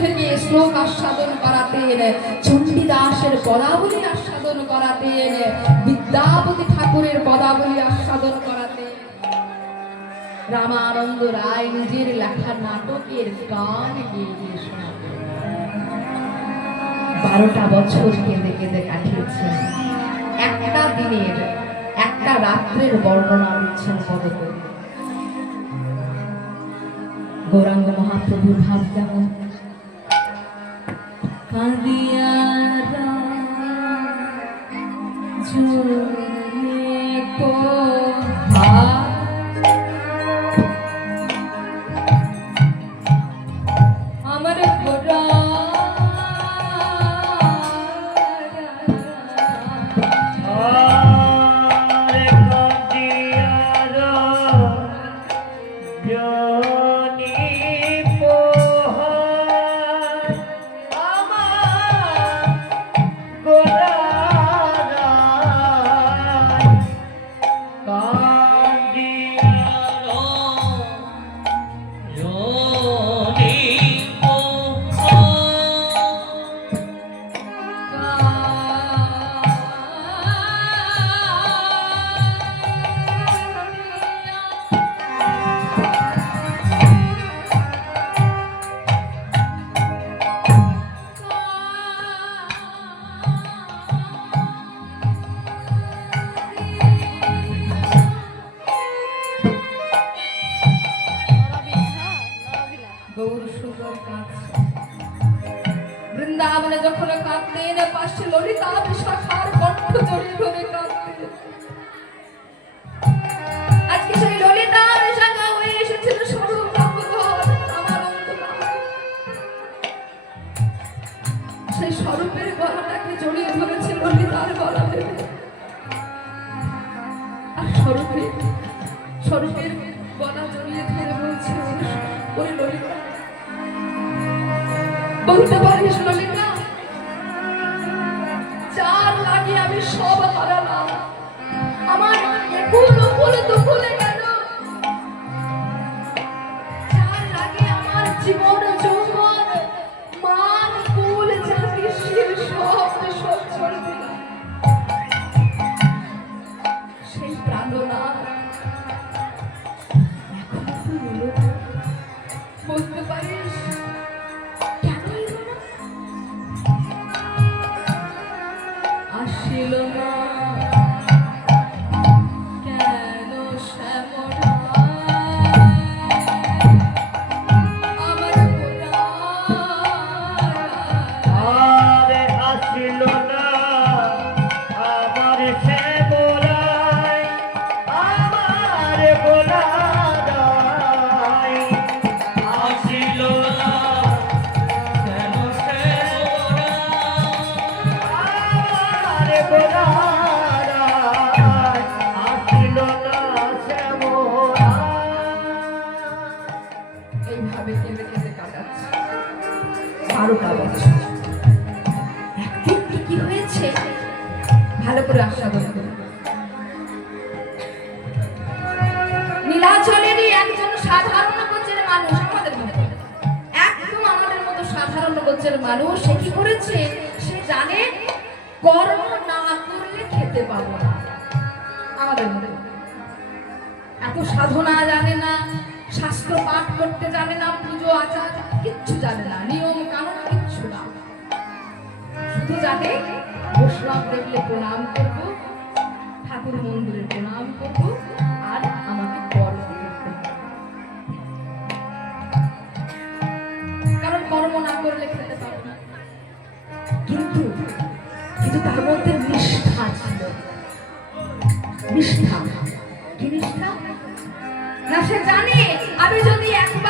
থেকে শ্লোক আস্বাদন করাতে করাতেন চণ্ডীদাসের পদাবলী আস্বাদন করাতেন বিদ্যাপতি ঠাকুরের পদাবলী আস্বাদন করাতেন রামানন্দ রায় নিজের লেখা নাটকের গান গেয়ে বারোটা বছর কেঁদে কেঁদে কাটিয়েছেন একটা দিনের, একটা রাত্রের বর্ণনা দিচ্ছেন পদকবি। গৌরাঙ্গ মহাপ্রভুর ভাব যেমন জলে পোহা গৌর সুন্দর। বৃন্দাবনে যখন কাঁদতেন পাশে ললিতা বিশাখার কণ্ঠ জড়িয়ে ধরে আজকে সেই ললিতা সেই স্বরূপের গলাটাকে জড়িয়ে ধরেছে ললিতার গলা ভেবে আর স্বরূপের স্বরূপের বলতে পারিস ললিতা চার লাগে আমি সব হারালাম। আমার একুল উকুল দুকুলে গেল। চার লাগে আমার জীবন এইভাবে কেঁদে কেঁদে কাটাচ্ছে বারোটা বছর একদিন কি হয়েছে? ভালো করে আস্বাদন করুন নীলাচলেরই একজন সাধারণ গোছের মানুষ আমাদের মতো। একদম আমাদের মতো সাধারণ গোছের মানুষ সে কি করেছে? সে জানে কর্ম না করলে খেতে পাবো না। আমাদের মতো। এত সাধনা জানে না শাস্ত্র পাঠ করতে জানে না, পুজো আচার কিচ্ছু জানে না, নিয়ম কানুন কিচ্ছু না। শুধু জানে, বৈষ্ণব দেখলে প্রণাম করব, ঠাকুর মন্দিরে প্রণাম করব, আর আমাকে কর্ম কারণ কর্ম না করলে খেতে পারব না। কিন্তু কিন্তু তার মধ্যে নিষ্ঠা ছিল। নিষ্ঠা। কি নিষ্ঠা? না, সে জানে। যদি একবার